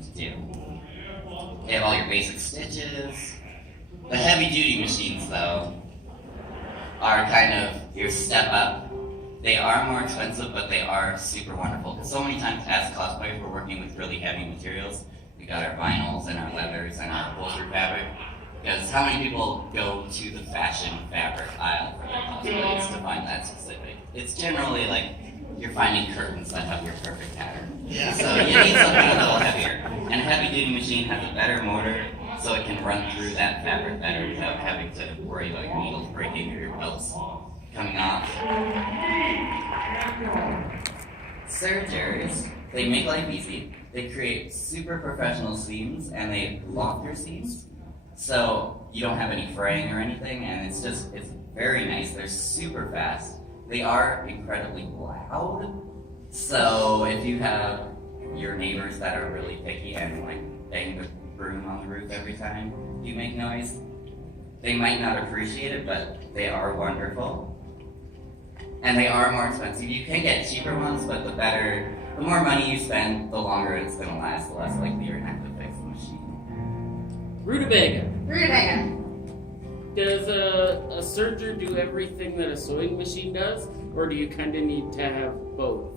them to do. They have all your basic stitches. The heavy-duty machines, though, are kind of your step up. They are more expensive, but they are super wonderful. Because so many times as cosplayers, we're working with really heavy materials. We got our vinyls and our leathers and our upholstery fabric. Because how many people go to the fashion fabric aisle for their cosplays to find that specific? It's generally like you're finding curtains that have your perfect pattern. Yeah. So you need something a little heavier. And a heavy-duty machine has a better motor, so it can run through that fabric better without having to worry about your needles breaking or your belts coming off. Sergers, they make life easy. They create super professional seams, and they lock your seams, so you don't have any fraying or anything, and it's very nice. They're super fast. They are incredibly loud, so if you have your neighbors that are really picky and like bang the broom on the roof every time you make noise, they might not appreciate it, but they are wonderful. And they are more expensive. You can get cheaper ones, but the more money you spend, the longer it's going to last, the less likely you're going to have to fix the machine. Rutabaga. Does a serger do everything that a sewing machine does, or do you kind of need to have both?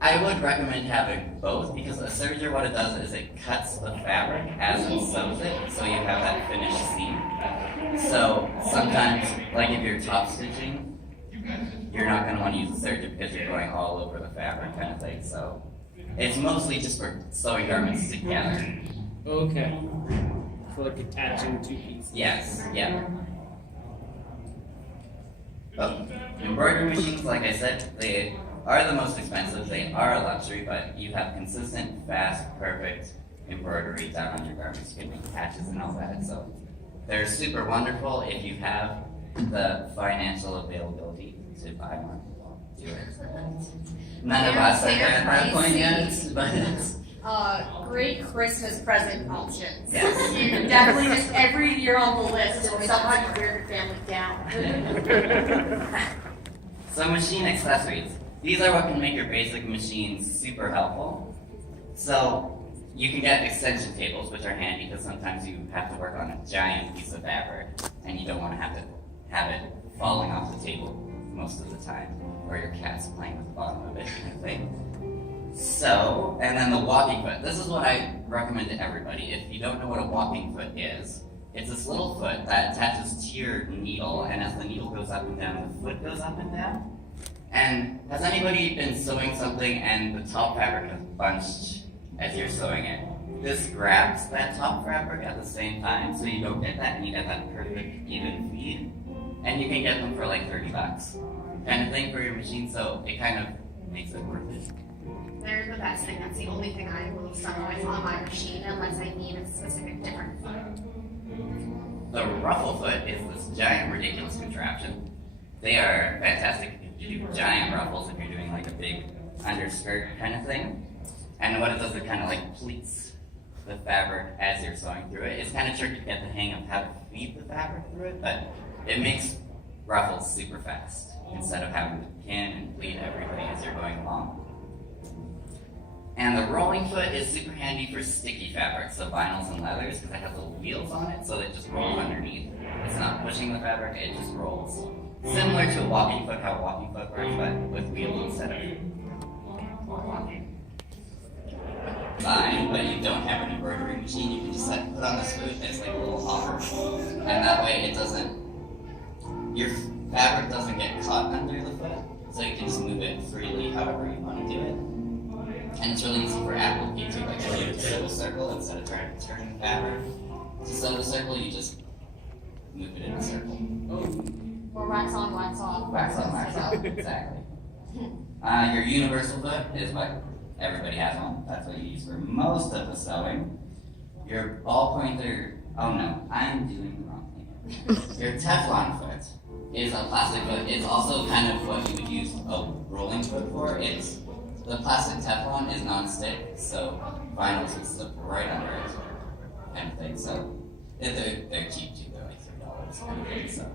I would recommend having both, because a serger, what it does is it cuts the fabric as it sews it, so you have that finished seam. So sometimes, like if you're top stitching, you're not going to want to use a serger because you're going all over the fabric kind of thing. So it's mostly just for sewing garments together. Okay. For like attaching two pieces. Yes, yeah. Oh, embroidery machines, like I said, they are the most expensive. They are a luxury, but you have consistent, fast, perfect embroidery done on your garments. You can make patches and all that. So they're super wonderful if you have the financial availability to buy one. Do it. None of us are at that point yet, but Great Christmas present options. yes. You can definitely just every year on the list, it'll somehow you wear your family down. So machine accessories. These are what can make your basic machines super helpful. So you can get extension tables, which are handy because sometimes you have to work on a giant piece of fabric and you don't want to have it falling off the table most of the time, or your cat's playing with the bottom of it kind of thing. So, and then the walking foot. This is what I recommend to everybody. If you don't know what a walking foot is, it's this little foot that attaches to your needle, and as the needle goes up and down, the foot goes up and down. And has anybody been sewing something and the top fabric has bunched as you're sewing it? This grabs that top fabric at the same time, so you don't get that, and you get that perfect even feed. And you can get them for like $30 kind of thing for your machine, so it kind of makes it worth it. They're the best thing. That's the only thing I will sew with on my machine unless I need a specific different foot. The ruffle foot is this giant, ridiculous contraption. They are fantastic if you do giant ruffles, if you're doing like a big underskirt kind of thing. And what it does, it kind of like pleats the fabric as you're sewing through it. It's kind of tricky to get the hang of how to feed the fabric through it, but it makes ruffles super fast instead of having to pin and pleat everything as you're going along. And the rolling foot is super handy for sticky fabrics, so vinyls and leathers, because it has little wheels on it, so they just roll underneath. It's not pushing the fabric, it just rolls. Similar to a walking foot, how a walking foot works, but with wheels instead of walking. Fine, but you don't have an embroidery machine, you can just like put on this foot, it's like a little hopper, and that way it doesn't, your fabric doesn't get caught under the foot, so you can just move it freely however you want to do it. And it's really easy for Apple too, like if you sew a circle instead of turning the fabric. To sew the circle, you just move it in a circle. Or wax on, wax off. Wax on, wax off, exactly. Your universal foot is what everybody has one. That's what you use for most of the sewing. Your ball pointer, oh no, I'm doing the wrong thing. Your Teflon foot is a plastic foot. It's also kind of what you would use a rolling foot for. The plastic Teflon is non-stick, so vinyls would slip right under it, kind of thing. So they're cheap too. They're like $3 kind of thing. So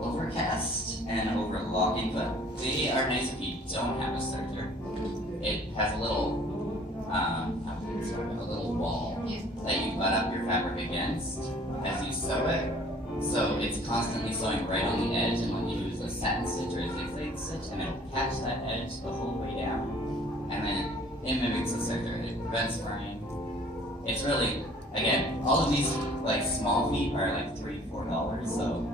overcast and overlocking foot. They are nice if you don't have a serger. It has a little So it's constantly sewing right on the edge, and what you do is a satin stitch or a zigzag stitch, and it'll catch that edge the whole way down, and then it mimics the serger. It prevents fraying. It's really, again, all of these like small feet are like $3-4, so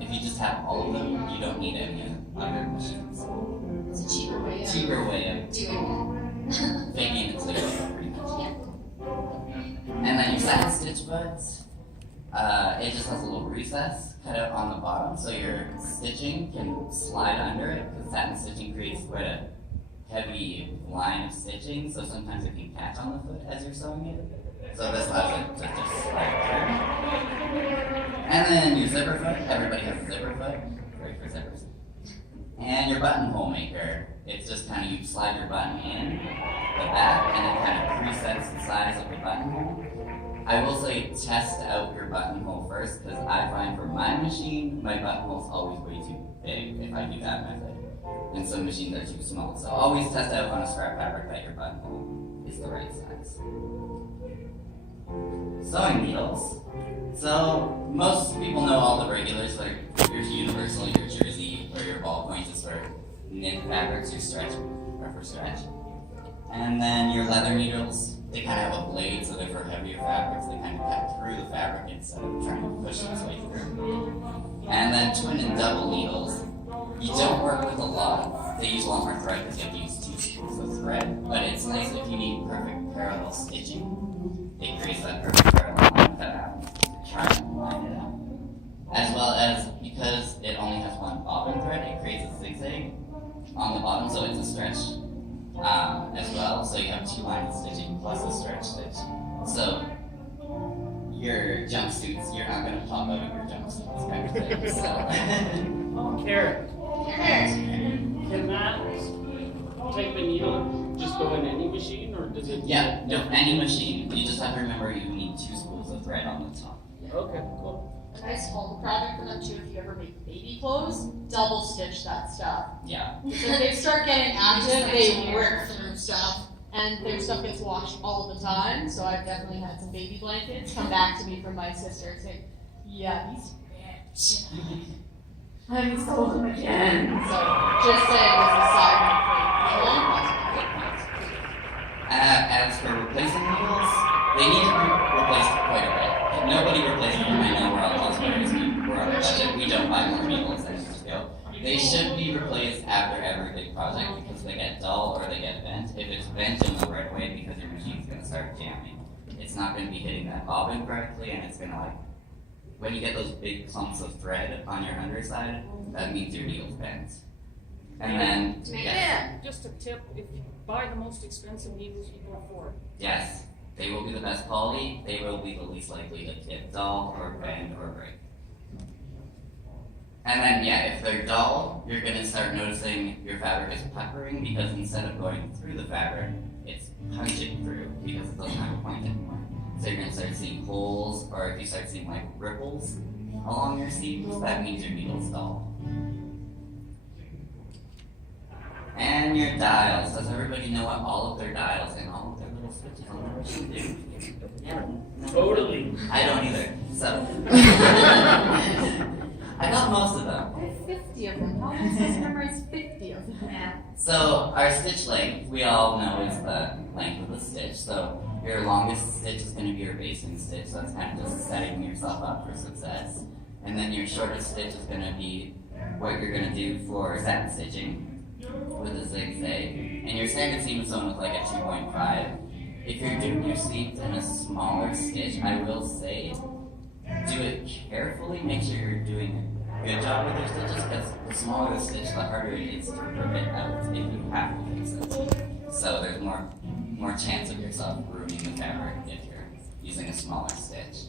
if you just have all of them, you don't need any other machines. It's a Cheaper way of doing it. faking it to pretty much. Yeah. And then your satin stitch buds, it just has a little recess cut out on the bottom, so your stitching can slide under it, because satin stitching creates quite a heavy line of stitching, so sometimes it can catch on the foot as you're sewing it. So this allows it to just slide through. And then your zipper foot, everybody has a zipper foot, great for zippers. And your buttonhole maker, it's just kind of, you slide your button in the back, and it kind of presets the size of your buttonhole. I will say test out your buttonhole first, because I find for my machine, my buttonhole's always way too big if I do that method. And some machines are too small. So always test out on a scrap fabric that your buttonhole is the right size. Sewing needles. So most people know all the regulars, like your universal, your jersey, or your ballpoint is for knit fabrics, your stretch or for stretch. And then your leather needles, they kind of have a blade, so they're for heavier fabrics. They kind of cut through the fabric instead of trying to push its way through. And then twin and double needles, you don't work with a lot. They use a lot more thread because you have to use 2 spools of thread. But it's nice if you need perfect parallel stitching. It creates that perfect parallel line cut out. Try and line it up. As well as, because it only has one bobbin thread, it creates a zigzag on the bottom, so it's a stretch as well. So you have 2 lines of stitching plus a stretch stitch. So your jumpsuits, you're not going to pop out of your jumpsuits kind of thing. So. Carrot. Carrot. Can that type of needle just go in any machine, or does it? Yeah, no, any machine. You just have to remember you need 2 spools of thread on the top. Okay, cool. A nice home project for them too, if you ever make baby clothes, double stitch that stuff. Yeah. Because if they start getting active, they rip through stuff, and their stuff gets washed all the time. So I've definitely had some baby blankets come back to me from my sister saying, "Yeah, these bitch. I sold them again." So just saying, as a side note for the long process. As for replacing needles, they need to be replaced quite a bit. Nobody replaces them. I know we're all housewives, we're on a budget, we don't buy more needles than years ago. They should be replaced after every big project because they get dull or they get bent. If it's bent, you'll know right away because your machine's going to start jamming. It's not going to be hitting that bobbin correctly, and it's going to like, when you get those big clumps of thread on your underside, that means your needle's bent. And then, yes, Just a tip, if you buy the most expensive needles, you can afford. yes, they will be the best quality, they will be the least likely to get dull or bend or break. And then, yeah, if they're dull, you're going to start noticing your fabric is puckering because instead of going through the fabric, it's punching through because it doesn't have a point anymore. So you're going to start seeing holes, or if you start seeing like ripples along your seams, that means your needle's dull. And your dials. Does everybody know what all of their dials and all of their little switches on their machine do? Yeah. Totally. I don't either. So I got most of them. I have 50 of them. How am I supposed to memorize 50 of them? Yeah. So our stitch length, we all know is the length of the stitch. So your longest stitch is going to be your basting stitch. So that's kind of just setting yourself up for success. And then your shortest stitch is going to be what you're going to do for satin stitching with a zigzag. And your standard seam is sewn with like a 2.5. If you're doing your seams in a smaller stitch, I will say, do it carefully. Make sure you're doing a good job with your stitches, because the smaller the stitch, the harder it is to rip it out if you have to fix it. So there's more chance of yourself ruining the fabric if you're using a smaller stitch.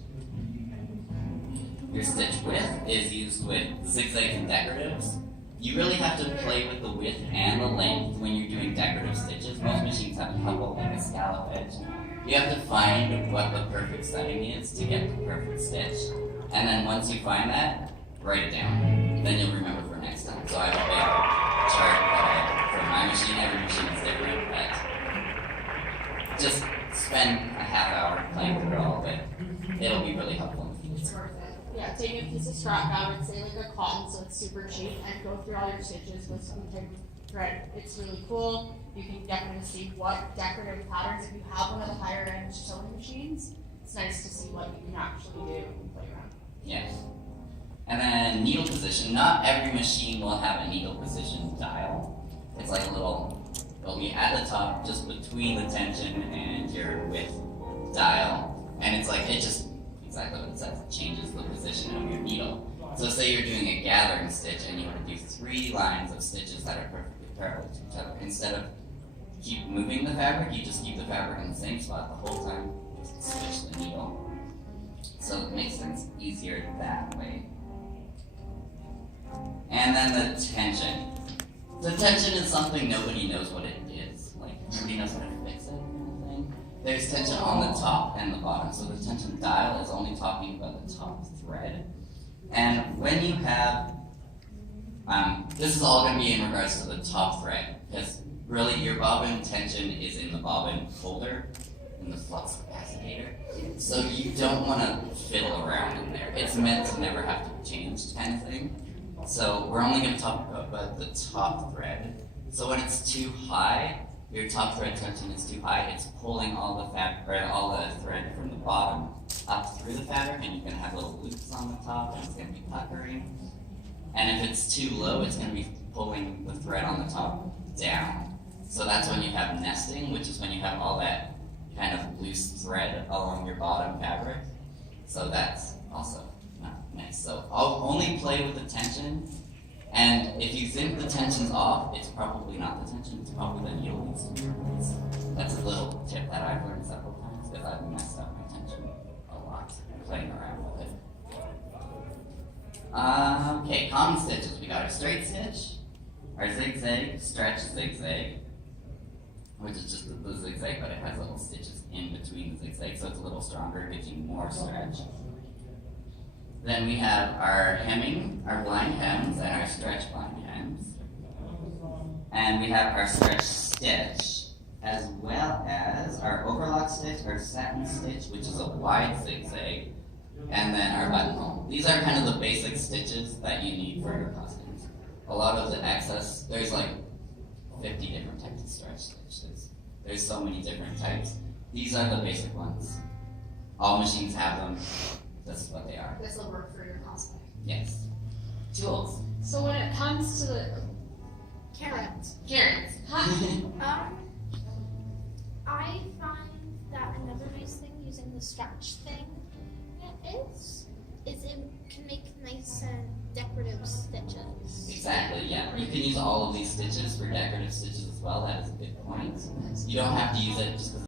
Your stitch width is used with zigzags and decoratives. You really have to play with the width and the length when you're doing decorative stitches. Most machines have a couple, like a scallop edge. You have to find what the perfect setting is to get the perfect stitch. And then once you find that, write it down. Then you'll remember for next time. So I have a big chart for my machine. Every machine is different, but just spend a half hour playing through all of it. It'll be really helpful in the future. Yeah, take a piece of scrap fabric, say like a cotton, so it's super cheap, and go through all your stitches with some type of thread. It's really cool. You can definitely see what decorative patterns. If you have one of the higher end sewing machines, it's nice to see what you can actually do and play around. Yes. And then needle position. Not every machine will have a needle position dial. It's like a little, it'll be at the top, just between the tension and your width dial. And it's like, it just, exactly what it says, it changes the position of your needle. So say you're doing a gathering stitch and you want to do 3 lines of stitches that are perfectly parallel to each other. Instead of keep moving the fabric, you just keep the fabric in the same spot the whole time, just switch the needle. So it makes things easier that way. And then the tension. The tension is something nobody knows what it is. Like, nobody knows how to fix it kind of thing. There's tension on the top and the bottom. So the tension dial is only talking about the top thread. And when you have, this is all going to be in regards to the top thread, because really your bobbin tension is in the bobbin holder, in the flux capacitor. So you don't want to fiddle around in there. It's meant to never have to be changed kind of thing. So we're only going to talk about the top thread. So when it's too high, your top thread tension is too high, it's pulling all the fabric, or all the thread from the bottom up through the fabric, and you're going to have little loops on the top, and it's going to be puckering. And if it's too low, it's going to be pulling the thread on the top down. So that's when you have nesting, which is when you have all that kind of loose thread along your bottom fabric. So that's also not nice. So I'll only play with the tension. And if you think the tension's off, it's probably not the tension, it's probably the needle needs to be replaced. That's a little tip that I've learned several times, because I've messed up my tension a lot playing around with it. Okay, common stitches. We got our straight stitch, our zigzag, stretch zigzag, which is just the zigzag, but it has little stitches in between the zigzag, so it's a little stronger, gives you more stretch. Then we have our hemming, our blind hems, and our stretch blind hems. And we have our stretch stitch, as well as our overlock stitch, our satin stitch, which is a wide zigzag, and then our buttonhole. These are kind of the basic stitches that you need for your costumes. A lot of the excess, there's like 50 different types of stretch stitches. There's so many different types. These are the basic ones. All machines have them. This is what they are. This will work for your cosplay. Yes. Tools. So when it comes to the Carrots. carrots, I find that another nice thing using the stretch thing is it can make nice decorative stitches. Exactly, yeah. You can use all of these stitches for decorative stitches as well. That is a good point. You don't have to use it just because